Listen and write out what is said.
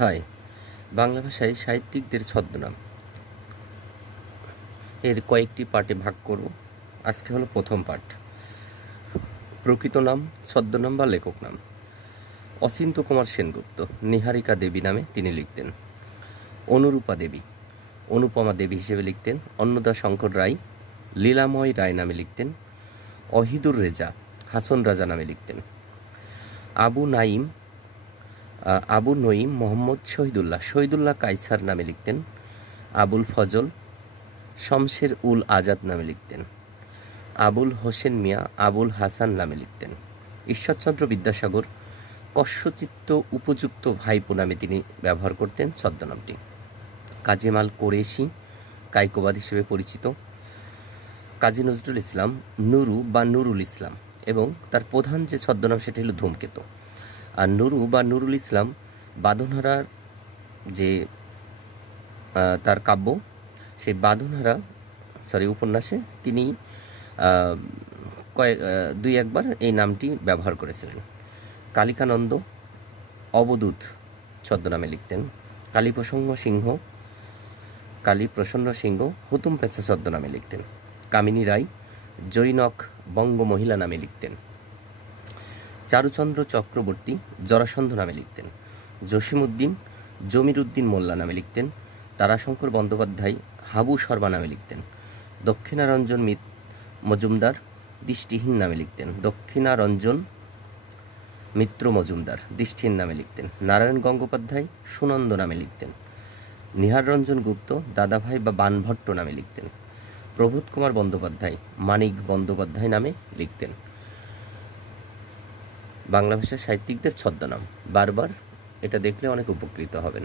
High, Bangla ভাষায় সাহিত্যিকদের ছদ্মনাম এর কয়েকটি পার্টে ভাগ করব। আজকে হলো প্রথম পার্ট, প্রকৃত নাম, ছদ্মনাম বা লেখক নাম। অচিন্ত কুমার সেনগুপ্ত নিহারিকা দেবী নামে তিনি লিখতেন। অনুরূপা দেবী অনুপমা দেবী হিসেবে লিখতেন। অন্নদা শঙ্কর রায় লীলাময় রায় নামে লিখতেন। অহিদুর রেজা হাসন রাজা নামে লিখতেন। আবু নঈম মোহাম্মদ শহীদুল্লাহ কায়সার নামে লিখতেন। আবুল ফজল শমশের উল আজাদ নামে লিখতেন। আবুল হোসেন মিয়া আবুল হাসান নামে লিখতেন। ঈশ্বরচন্দ্র বিদ্যাসাগর কস্যচিত্ত উপযুক্ত ভাইপো নামে তিনি ব্যবহার করতেন ছদ্মনামটি। কাজেমাল কোরেশি কায়কোবাদ হিসেবে পরিচিত। কাজী নজরুল ইসলাম নুরু বা নুরুল ইসলাম, এবং তার প্রধান যে ছদ্মনাম সেটি হলো ধূমকেতু। আর নুরু বা নুরুল ইসলাম বাঁধনহারার যে তার কাব্য, সেই বাঁধনহারা উপন্যাসে তিনি দুই একবার এই নামটি ব্যবহার করেছিলেন। কালিকানন্দ অবধূত ছদ্মনামে লিখতেন। কালীপ্রসন্ন সিংহ হুতুম পেঁচা ছদ্মনামে লিখতেন। কামিনী রায় জৈনক বঙ্গ মহিলা নামে লিখতেন। চারুচন্দ্র চক্রবর্তী জরাসন্ধ নামে লিখতেন। জসিমউদ্দিন জমিরউদ্দিন মোল্লা নামে লিখতেন। তারাশঙ্কর বন্দ্যোপাধ্যায় হাবু শর্মা নামে লিখতেন। দক্ষিণারঞ্জন মজুমদার দৃষ্টিহীন নামে লিখতেন। দক্ষিণারঞ্জন মিত্র মজুমদার দৃষ্টিহীন নামে লিখতেন। নারায়ণ গঙ্গোপাধ্যায় সুনন্দ নামে লিখতেন। নিহাররঞ্জন গুপ্ত দাদাভাই বা বানভট্ট নামে লিখতেন। প্রবোধ কুমার বন্দ্যোপাধ্যায় মানিক বন্দ্যোপাধ্যায় নামে লিখতেন। বাংলা ভাষার সাহিত্যিকদের ছদ্মনাম, বারবার এটা দেখলে অনেক উপকৃত হবেন।